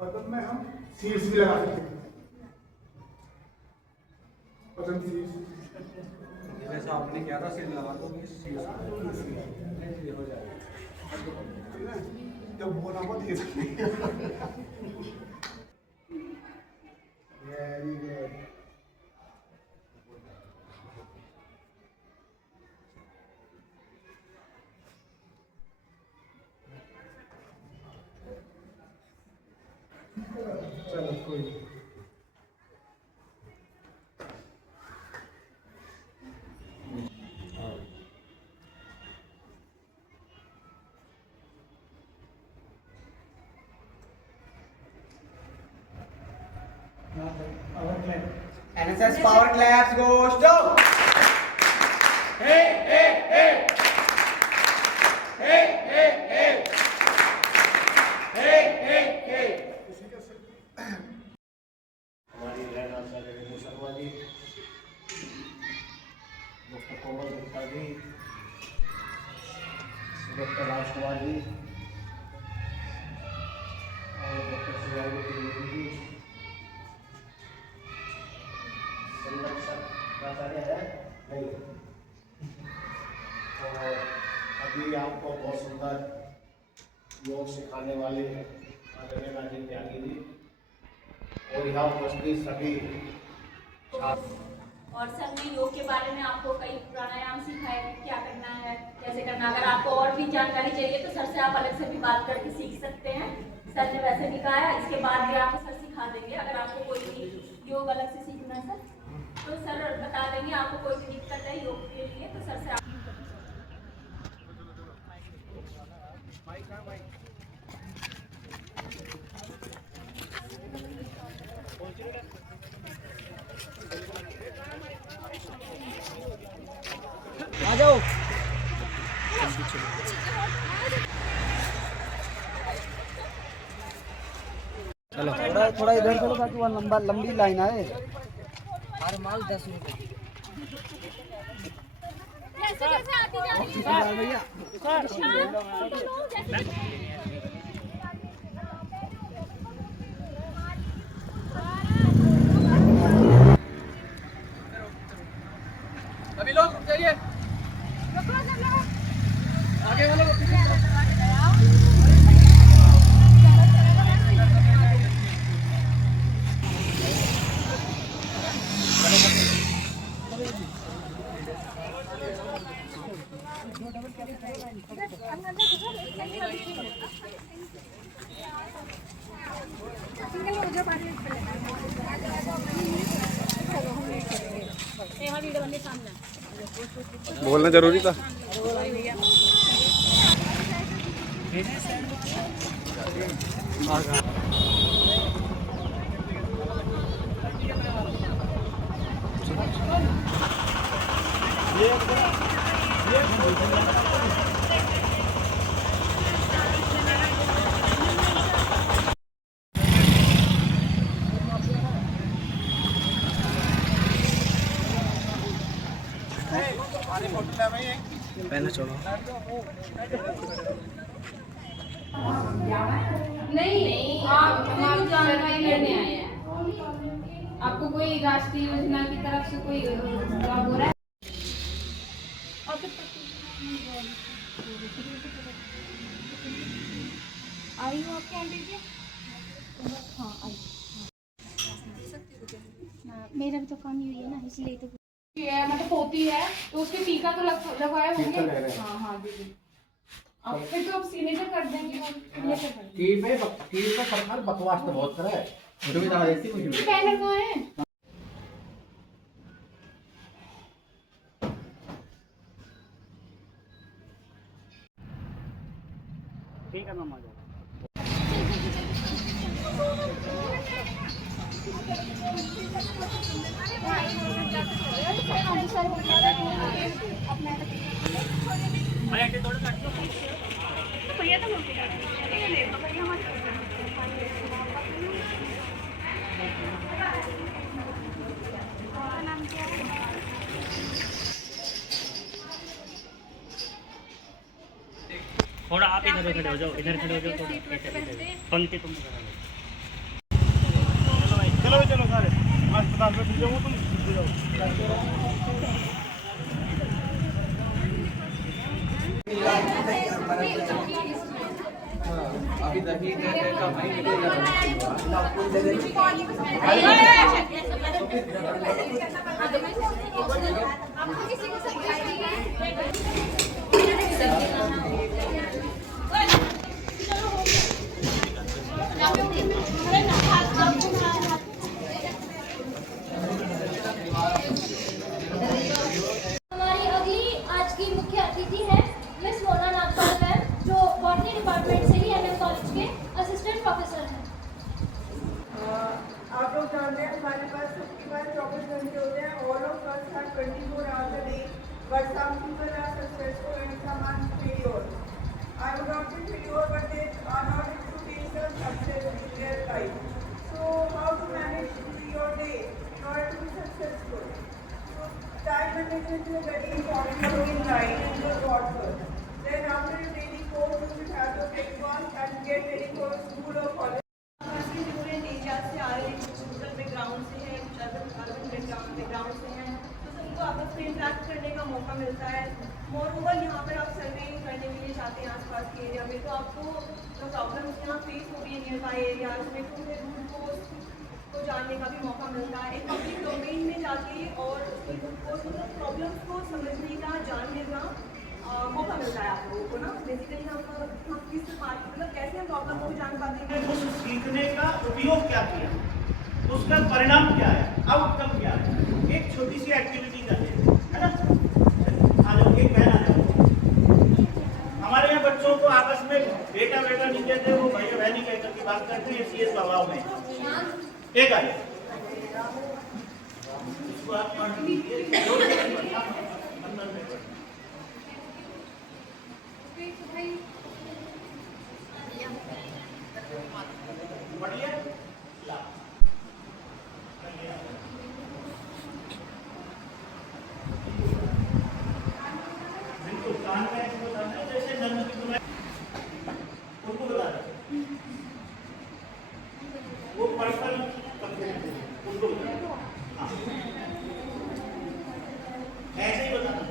पतन में हम सीड्स भी लगा सकते हैं। पतन सीड्स जैसे आपने किया था सीड लगा दो सीड्स हो जाएगा जब बोला मत ये वेरी गुड। चलो कोई NSS power claps go stop. Hey hey hey. Hey hey hey. Hey hey hey. हमारी रहना चाहिए शर्मा जी, डॉक्टर कोमल गुप्ता जी, डॉक्टर राजकुमार जी और डॉक्टर शिवाजी त्रिवेदी जी, संरक्षक प्राचार्य है नहीं, और अभी आपको बहुत सुंदर योग सिखाने वाले आदरणीय राजीव त्यागी जी और यहाँ उपस्थित सभी छात्र। और सर ने योग के बारे में आपको कई प्राणायाम सिखाए, क्या करना है, कैसे करना। अगर आपको और भी जानकारी चाहिए तो सर से आप अलग से भी बात करके सीख सकते हैं। सर ने वैसे भी कहा है, इसके बाद भी आपको सर सिखा देंगे। अगर आपको कोई भी योग अलग से सीखना है सर तो सर बता देंगे। आपको कोई भी दिक्कत है योग के लिए तो सर से आ जाओ। चलो थोड़ा थोड़ा इधर चलो ताकि वहाँ लंबी लाइन आए। हर माल 10 रुपए। भैया अभी लोग रुक जाइए आगे वालों बोलना जरूरी था। पहले छोड़ो। नहीं, आप हमारी जानकारी लेने आए हैं। आपको कोई राष्ट्रीय योजना की तरफ से कोई लाभ हो रहा है? आई हो आपके आंटी जी? हाँ आई। मेरा भी तो काम ही हुई है ना, इसलिए तो मतलब होती है तो उसके टीका तो लगवाए होंगे। हाँ हाँ दीदी, अब फिर तो आप सिग्नेचर कर देंगे। सरकार बकवास तो बहुत करे सुविधा देती है। बैनर कहाँ है? ठीक है मैम आ जाओ। भैया तो थोड़ा आप इधर खड़े हो जाओ, इधर खड़े हो जाओ, थोड़ा पंक्ति तुम चलो चलो सारे अस्पताल में भेजो तुम अभी दही का भाई मिलेगा हमारी अगली आज की मुख्य अतिथि है मिस मोना नागपाल मैम, जो बॉटनी डिपार्टमेंट से ही एमएम कॉलेज के असिस्टेंट प्रोफेसर हैं। आप लोग जानते हैं हमारे पास 24 घंटे होते हैं। All of us have 24 hours a day, but some people are successful and some are failure. I would not be failure, but they are not able to face the success in their life. So how to manage your day in order to be successful? So time management is a very important thing in life and your God first. Then after your daily course, you should have your breakfast and get ready for school or college. Student area से आ रहे हैं, rural background से हैं, urban background से हैं, तो सबको आपस में इंटरेक्ट करने का मौका मिलता है। मोरओवर यहाँ पर आप सर्वेइंग करने के लिए जाते हैं आसपास के एरिया में, तो आपको जो प्रॉब्लम्स यहाँ फेस हो रही है नियर बाई एरियाज में, तो उन्हें रूट को जानने का भी मौका मिलता है। एक पब्लिक डोमेन में जाके और उसकी रूट को प्रॉब्लम्स को समझने का, जानने का मौका मिलता है आप लोगों को ना। बेसिकली हम किस बात मतलब कैसे हम प्रॉब्लम को जान पाते हैं, उस सीखने का उपयोग क्या किया, उसका परिणाम क्या है, आउटकम क्या है, एक छोटी सी एक्टिविटी करते हैं, है ना। आ जाओ, एक बहन आ जाओ। हमारे यहाँ बच्चों को आपस में बेटा बेटा नहीं कहते, वो भैया बहनी कहकर की बात करते हैं सीएस स्वभाव में। एक आ जाए, इसको आप पढ़ लीजिए, बढ़िया बिल्कुल कान में ऐसे बताना है जैसे जन्म की तुम्हें उनको बता रहे वो पर्सनल उनको बता हाँ ऐसे ही बताना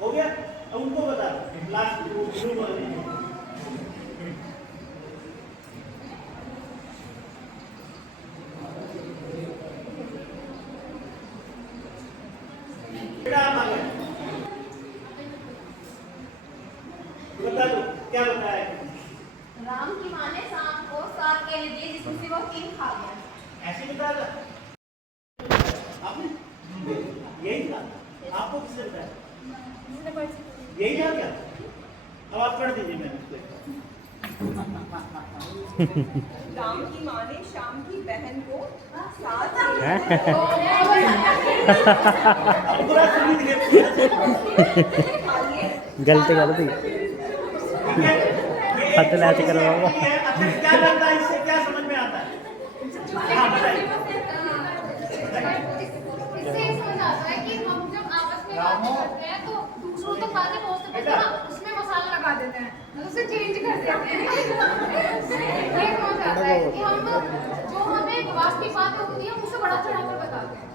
हो गया। अब उनको बता लास्ट शुरू कर देंगे। बता दो क्या बताया। राम की माँ ने सांप को 7 केले दिए जिसमें से वो 3 खा गया। ऐसे बताया आपने, यही था। आपको किसने बताया? यही था क्या? अब आप पढ़ दीजिए मैंने उसको। राम की माँ ने शाम की बहन को 7 गलती गलती क्या लगता है इससे क्या समझ में आता है? हाँ बताइए। इससे ये समझ आता है कि हम जब आपस में बात करते हैं तो दूसरों तक बातें पहुंचते पहुंचते ना उसमें मसाला लगा देते हैं, उसे चेंज कर देते हैं। ये समझ आता है कि हम जो हमें वास्तविक बात होती है उसे बढ़ा चढ़ाकर बताते हैं।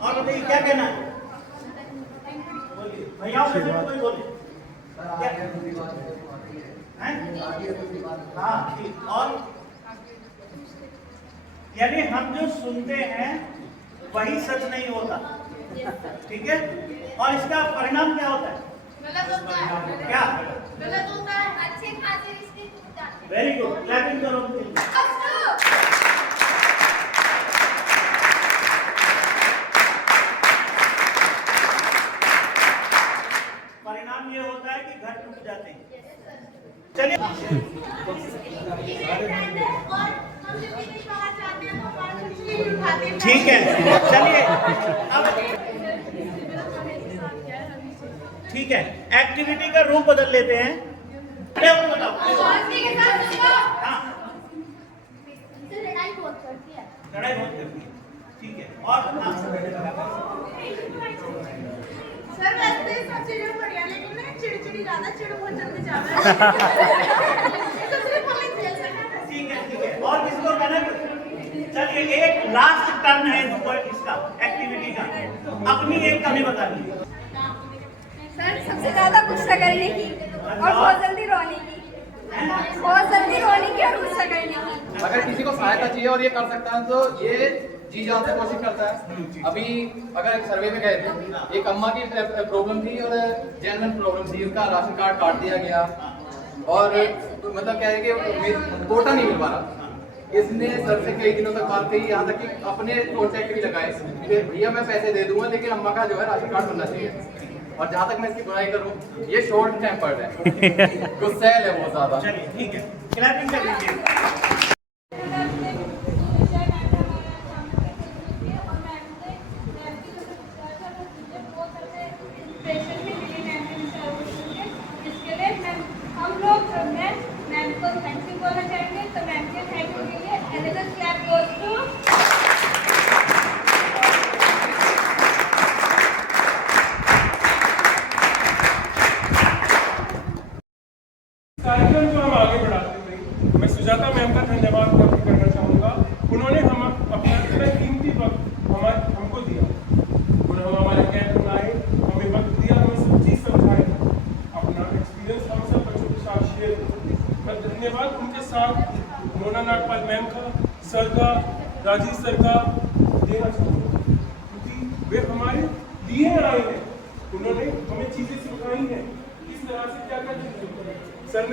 और बताइए क्या कहना है? भैया कोई बोले हाँ ठीक। और यानी हम जो सुनते हैं वही सच नहीं होता, ठीक है। और इसका परिणाम क्या होता है? गलत होता है। क्या गलत होता है? अच्छे खासे रिश्ते टूट जाते हैं। वेरी गुड, क्लैपिंग करो उनके लिए। परिणाम ये होता है कि घर टूट जाते हैं। चलिए ठीक है, चलिए अब ठीक है, एक्टिविटी का रूप बदल लेते हैं। बताओ हाँ लड़ाई बहुत करती है, ठीक है। और सर वैसे सब चीजें बढ़िया, लेकिन ना चिड़चिड़ी ज्यादा, चिड़ बहुत जल्दी ज्यादा है। ठीक है, ठीक है। और किसको कहना है? चलिए एक लास्ट टर्न है इसका एक्टिविटी का, अपनी एक कमी बता दीजिए। सर सबसे ज्यादा गुस्सा करने की और बहुत जल्दी रोने की, बहुत जल्दी रोने की और गुस्सा करने की। अगर किसी को सहायता चाहिए और ये कर सकता है तो ये जी जान से कोशिश करता है। अभी अगर एक सर्वे में गए थे, एक अम्मा की प्रॉब्लम थी और जेन्युइन प्रॉब्लम थी, उनका राशन कार्ड काट दिया गया और मतलब क्या है कि कोटा नहीं मिल पा रहा। इसने सर से कई दिनों तक बात कही, यहाँ तक कि अपने कॉन्टैक्ट भी लगाए कि भैया मैं पैसे दे दूंगा लेकिन अम्मा का जो है राशन कार्ड बनना चाहिए। और जहाँ तक मैं इसकी बुराई करूँ, ये शॉर्ट टेम्पर्ड है, गुस्सैल है बहुत ज्यादा। चलिए ठीक है, क्लैपिंग कर दीजिए। इसके लिए हम लोग मैम को थैंक यू बोलना चाहेंगे, तो मैम के थैंक यू के लिए another clap goes to कार्यक्रम को हम आगे बढ़ाते हुए मैं सुजाता मैम का धन्यवाद व्यक्त करना चाहूँगा। उन्होंने हम अपना इतना कीमती वक्त हमको दिया, उन्होंने हमारे कैंप में आए, हमें वक्त दिया, हमें सब चीज़ समझाए, अपना एक्सपीरियंस हम सब बच्चों के साथ शेयर किया। मैं धन्यवाद उनके साथ मोना नागपाल मैम का, सर का, राजीव सर का देना चाहूँगा, क्योंकि वे हमारे लिए आए हैं। उन्होंने हमें चीज़ें सिखाई हैं किस तरह से क्या करना है। सर ने